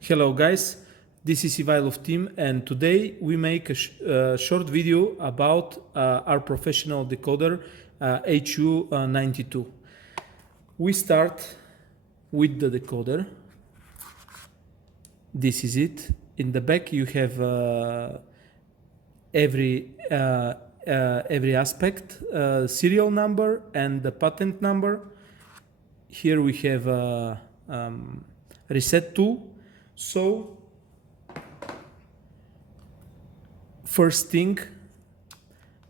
Hello guys, this is Ivaylov team, and today we make a short video about our professional decoder HU92. We start with the decoder. This is it. In the back you have every aspect, serial number and the patent number. Here we have a reset tool. So first thing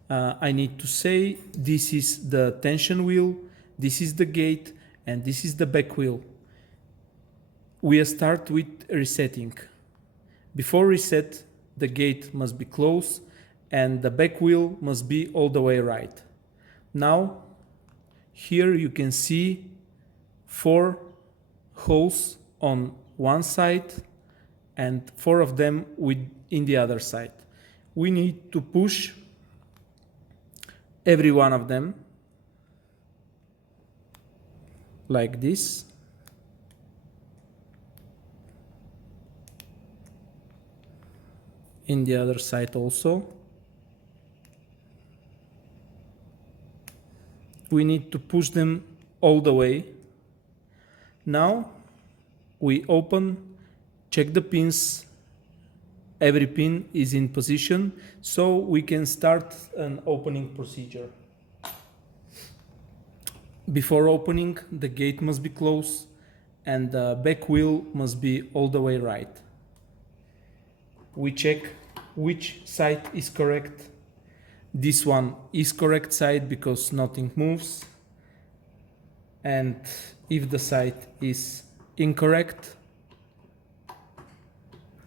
I need to say, this is the tension wheel, this is the gate, and this is the back wheel. We start with resetting. Before reset, the gate must be closed and the back wheel must be all the way right. Now here you can see 4 holes on one side and 4 of them in the other side. We need to push every one of them like this. In the other side also. We need to push them all the way. Now we open, check the pins, every pin is in position, so we can start an opening procedure. Before opening, the gate must be closed and the back wheel must be all the way right. We check which side is correct. This one is correct side because nothing moves, and if the side is incorrect,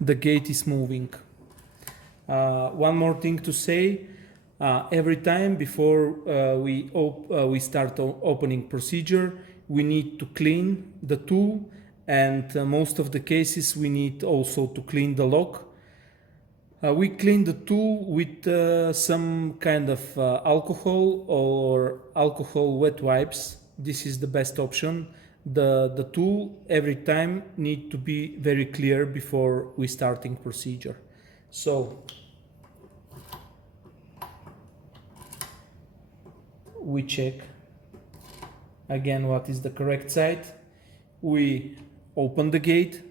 the gate is moving. One more thing to say, every time before we start opening procedure, we need to clean the tool, and most of the cases we need also to clean the lock. We clean the tool with some kind of alcohol or alcohol wet wipes. This is the best option. The tool every time need to be very clear before we starting procedure. So we check again what is the correct side. We open the gate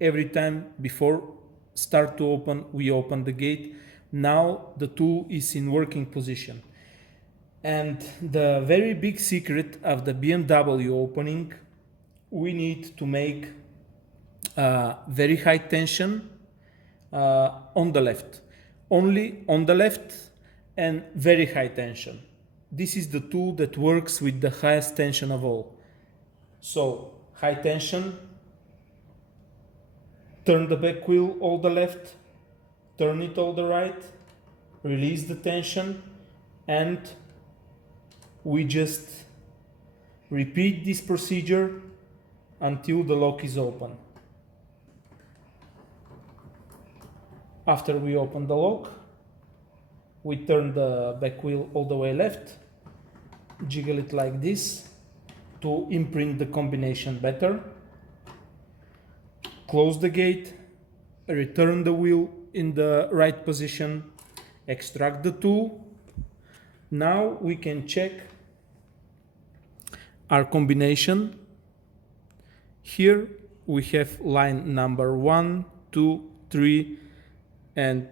every time. Before start to open, we open the gate. Now the tool is in working position. And the very big secret of the BMW opening, we need to make very high tension on the left. Only on the left and very high tension. This is the tool that works with the highest tension of all. So high tension, turn the back wheel all the left, turn it all the right, release the tension, and we just repeat this procedure until the lock is open. After we open the lock, we turn the back wheel all the way left, jiggle it like this to imprint the combination better. Close the gate, return the wheel in the right position, extract the tool. Now we can check our combination. Here we have line number 1, 2, 3, and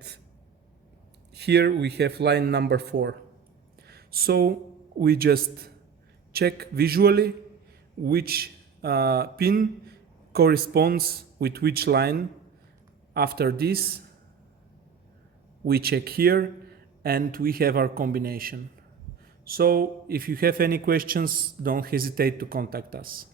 here we have line number 4. So we just check visually which pin corresponds with which line. After this, we check here and we have our combination. So if you have any questions, don't hesitate to contact us.